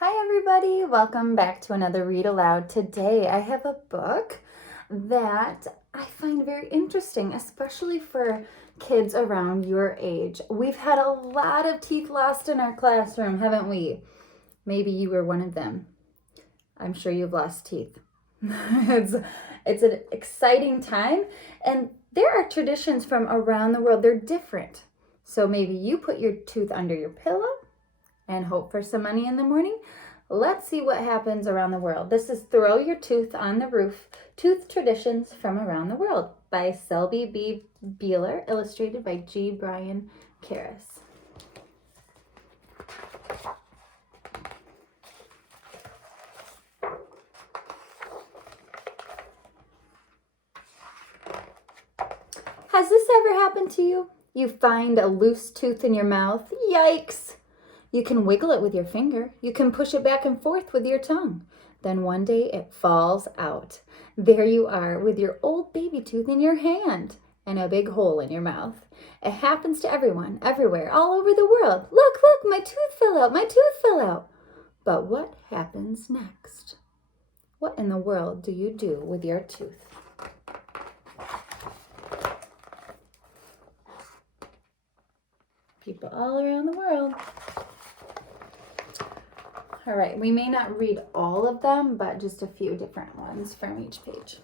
Hi everybody, welcome back to another Read Aloud. Today I have a book that I find very interesting, especially for kids around your age. We've had a lot of teeth lost in our classroom, haven't we? Maybe you were one of them. I'm sure you've lost teeth. it's an exciting time, and there are traditions from around the world. They're different. So maybe you put your tooth under your pillow and hope for some money in the morning. Let's see what happens around the world. This is Throw Your Tooth on the Roof, Tooth Traditions from Around the World by Selby B. Beeler, illustrated by G. Brian Karras. Has this ever happened to you? You find a loose tooth in your mouth. Yikes! You can wiggle it with your finger. You can push it back and forth with your tongue. Then one day it falls out. There you are with your old baby tooth in your hand and a big hole in your mouth. It happens to everyone, everywhere, all over the world. Look, my tooth fell out, my tooth fell out. But what happens next? What in the world do you do with your tooth? People all around the world. All right, we may not read all of them, but just a few different ones from each page.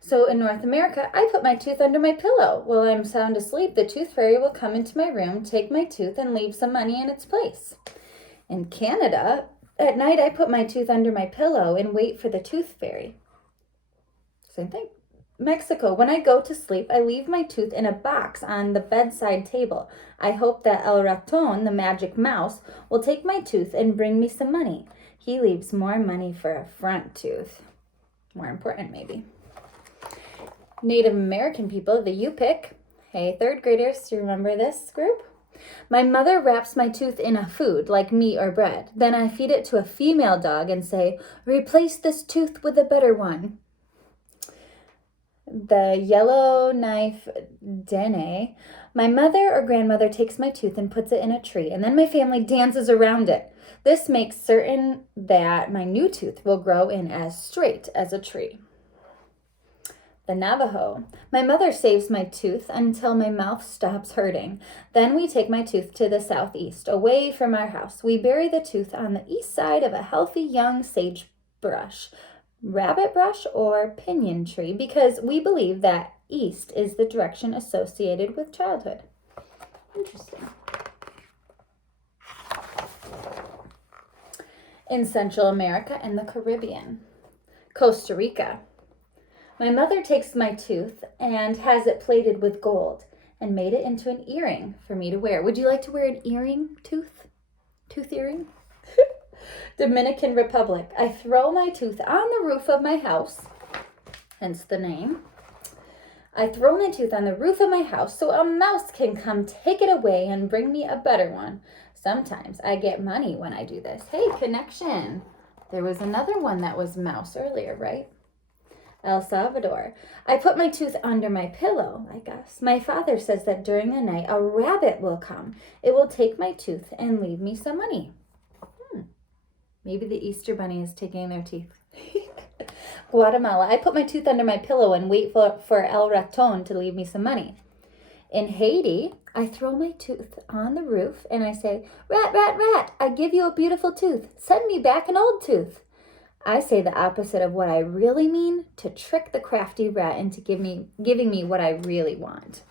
So in North America, I put my tooth under my pillow. While I'm sound asleep, the tooth fairy will come into my room, take my tooth, and leave some money in its place. In Canada, at night, I put my tooth under my pillow and wait for the tooth fairy. Same thing. Mexico, when I go to sleep, I leave my tooth in a box on the bedside table. I hope that El Raton, the magic mouse, will take my tooth and bring me some money. He leaves more money for a front tooth. More important, maybe. Native American people, the Yupik. Hey, third graders, do you remember this group? My mother wraps my tooth in a food, like meat or bread. Then I feed it to a female dog and say, replace this tooth with a better one. The Yellowknife Dene. My mother or grandmother takes my tooth and puts it in a tree, and then my family dances around it. This makes certain that my new tooth will grow in as straight as a tree. The Navajo. My mother saves my tooth until my mouth stops hurting. Then we take my tooth to the southeast, away from our house. We bury the tooth on the east side of a healthy young sagebrush, rabbit brush, or pinyon tree, because we believe that east is the direction associated with childhood. Interesting. In Central America and the Caribbean. Costa Rica. My mother takes my tooth and has it plated with gold and made it into an earring for me to wear. Would you like to wear an earring, tooth earring? Dominican Republic. I throw my tooth on the roof of my house, hence the name. I throw my tooth on the roof of my house so a mouse can come take it away and bring me a better one. Sometimes I get money when I do this. Hey, connection. There was another one that was mouse earlier, right? El Salvador. I put my tooth under my pillow, I guess. My father says that during the night a rabbit will come. It will take my tooth and leave me some money. Maybe the Easter Bunny is taking their teeth. Guatemala. I put my tooth under my pillow and wait for El Raton to leave me some money. In Haiti, I throw my tooth on the roof and I say, rat, rat, rat, I give you a beautiful tooth. Send me back an old tooth. I say the opposite of what I really mean to trick the crafty rat into giving me what I really want.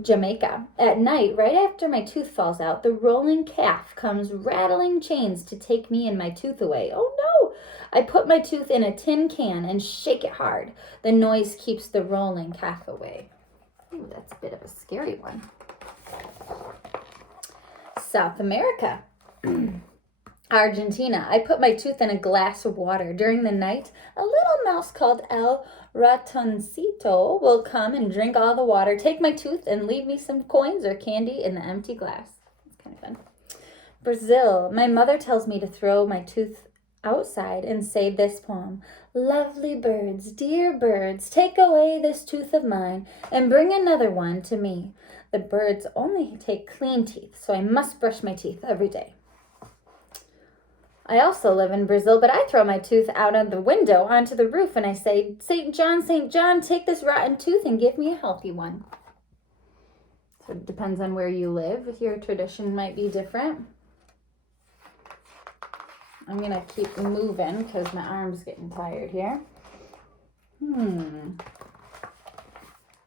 Jamaica. At night, right after my tooth falls out, the rolling calf comes rattling chains to take me and my tooth away. Oh no! I put my tooth in a tin can and shake it hard. The noise keeps the rolling calf away. Ooh, that's a bit of a scary one. South America. Argentina. I put my tooth in a glass of water. During the night, a little mouse called El Ratoncito will come and drink all the water, take my tooth, and leave me some coins or candy in the empty glass. It's kind of fun. Brazil. My mother tells me to throw my tooth outside and say this poem. Lovely birds, dear birds, take away this tooth of mine and bring another one to me. The birds only take clean teeth, so I must brush my teeth every day. I also live in Brazil, but I throw my tooth out of the window onto the roof and I say, St. John, take this rotten tooth and give me a healthy one. So it depends on where you live. Your tradition might be different. I'm going to keep moving because my arm's getting tired here.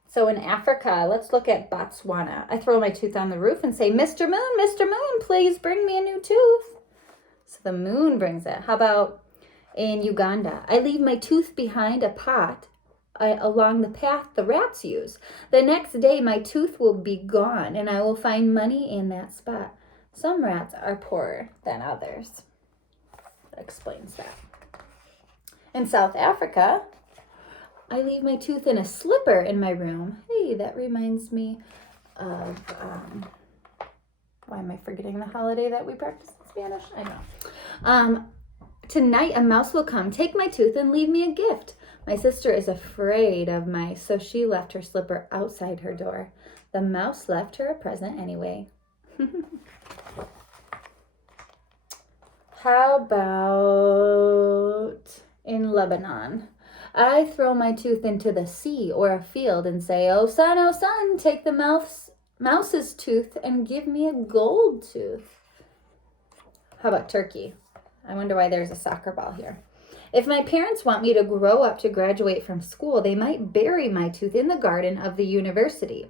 So in Africa, let's look at Botswana. I throw my tooth on the roof and say, Mr. Moon, please bring me a new tooth. So the moon brings it. How about in Uganda? I leave my tooth behind a pot along the path the rats use. The next day, my tooth will be gone and I will find money in that spot. Some rats are poorer than others. That explains that. In South Africa, I leave my tooth in a slipper in my room. Hey, that reminds me of, why am I forgetting the holiday that we practice in Spanish? I know. Tonight a mouse will come, take my tooth, and leave me a gift. My sister is afraid of mice, so she left her slipper outside her door. The mouse left her a present anyway. How about in Lebanon? I throw my tooth into the sea or a field and say, oh son, take the mouse's tooth and give me a gold tooth. How about Turkey? I wonder why there's a soccer ball here. If my parents want me to grow up to graduate from school, they might bury my tooth in the garden of the university.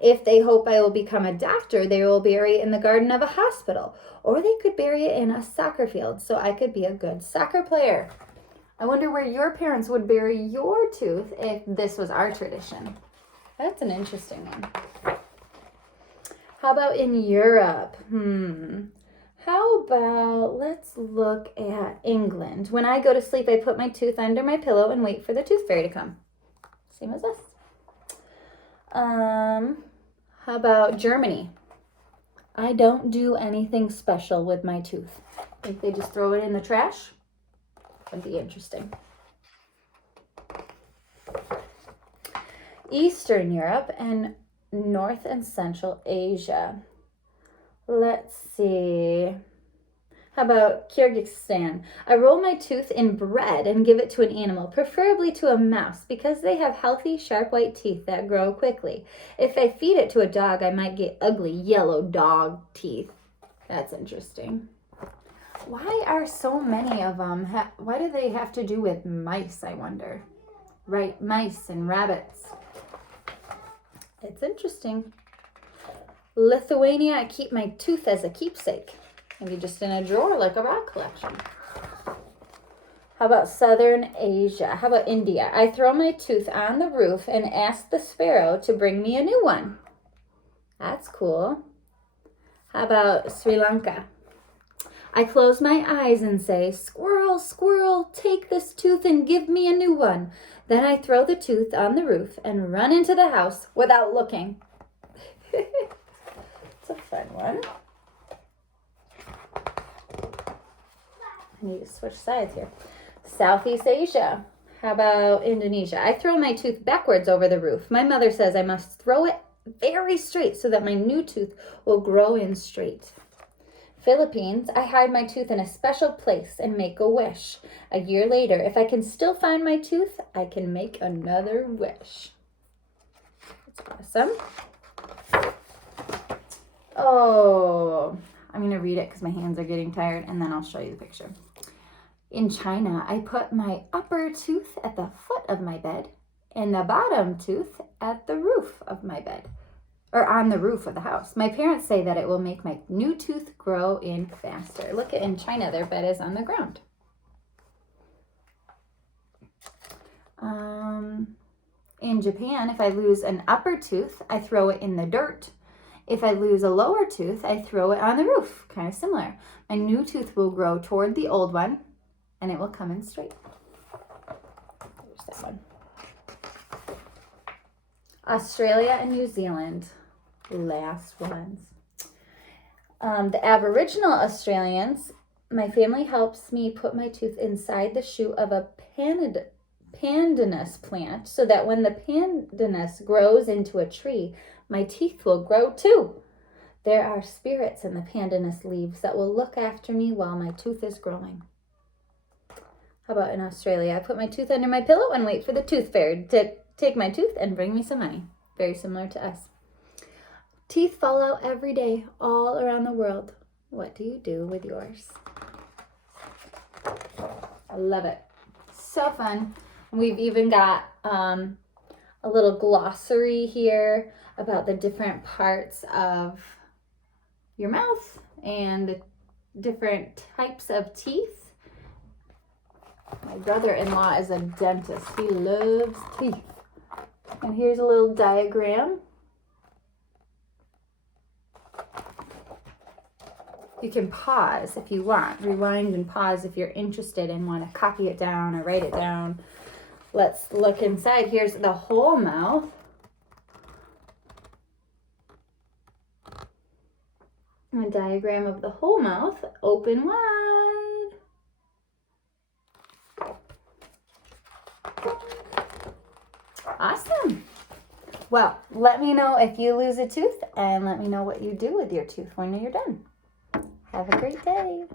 If they hope I will become a doctor, they will bury it in the garden of a hospital. Or they could bury it in a soccer field so I could be a good soccer player. I wonder where your parents would bury your tooth if this was our tradition. That's an interesting one. How about in Europe? How about, let's look at England. When I go to sleep, I put my tooth under my pillow and wait for the tooth fairy to come. Same as us. How about Germany? I don't do anything special with my tooth. I think they just throw it in the trash. Would be interesting. Eastern Europe and North and Central Asia. Let's see. How about Kyrgyzstan? I roll my tooth in bread and give it to an animal, preferably to a mouse, because they have healthy, sharp white teeth that grow quickly. If I feed it to a dog, I might get ugly yellow dog teeth. That's interesting. Why are so many of them, why do they have to do with mice, I wonder? Right, mice and rabbits. It's interesting. Lithuania, I keep my tooth as a keepsake. Maybe just in a drawer like a rock collection. How about Southern Asia? How about India? I throw my tooth on the roof and ask the sparrow to bring me a new one. That's cool. How about Sri Lanka? I close my eyes and say, squirrel, squirrel, take this tooth and give me a new one. Then I throw the tooth on the roof and run into the house without looking. It's a fun one. I need to switch sides here. Southeast Asia. How about Indonesia? I throw my tooth backwards over the roof. My mother says I must throw it very straight so that my new tooth will grow in straight. Philippines, I hide my tooth in a special place and make a wish. A year later, if I can still find my tooth, I can make another wish. That's awesome. Oh, I'm going to read it because my hands are getting tired, and then I'll show you the picture. In China, I put my upper tooth at the foot of my bed and the bottom tooth at the roof of my bed, or on the roof of the house. My parents say that it will make my new tooth grow in faster. Look at in China, their bed is on the ground. In Japan, if I lose an upper tooth, I throw it in the dirt. If I lose a lower tooth, I throw it on the roof. Kind of similar. My new tooth will grow toward the old one, and it will come in straight. There's that one. Australia and New Zealand. Last ones. The Aboriginal Australians, my family helps me put my tooth inside the shoot of a pandanus plant so that when the pandanus grows into a tree, my teeth will grow too. There are spirits in the pandanus leaves that will look after me while my tooth is growing. How about in Australia? I put my tooth under my pillow and wait for the tooth fairy to take my tooth and bring me some money. Very similar to us. Teeth fall out every day all around the world. What do you do with yours? I love it. So fun. We've even got a little glossary here about the different parts of your mouth and the different types of teeth. My brother-in-law is a dentist. He loves teeth. And here's a little diagram. You can pause if you want. Rewind and pause if you're interested and want to copy it down or write it down. Let's look inside. Here's the whole mouth. A diagram of the whole mouth. Open wide. Awesome. Well, let me know if you lose a tooth and let me know what you do with your tooth when you're done. Have a great day.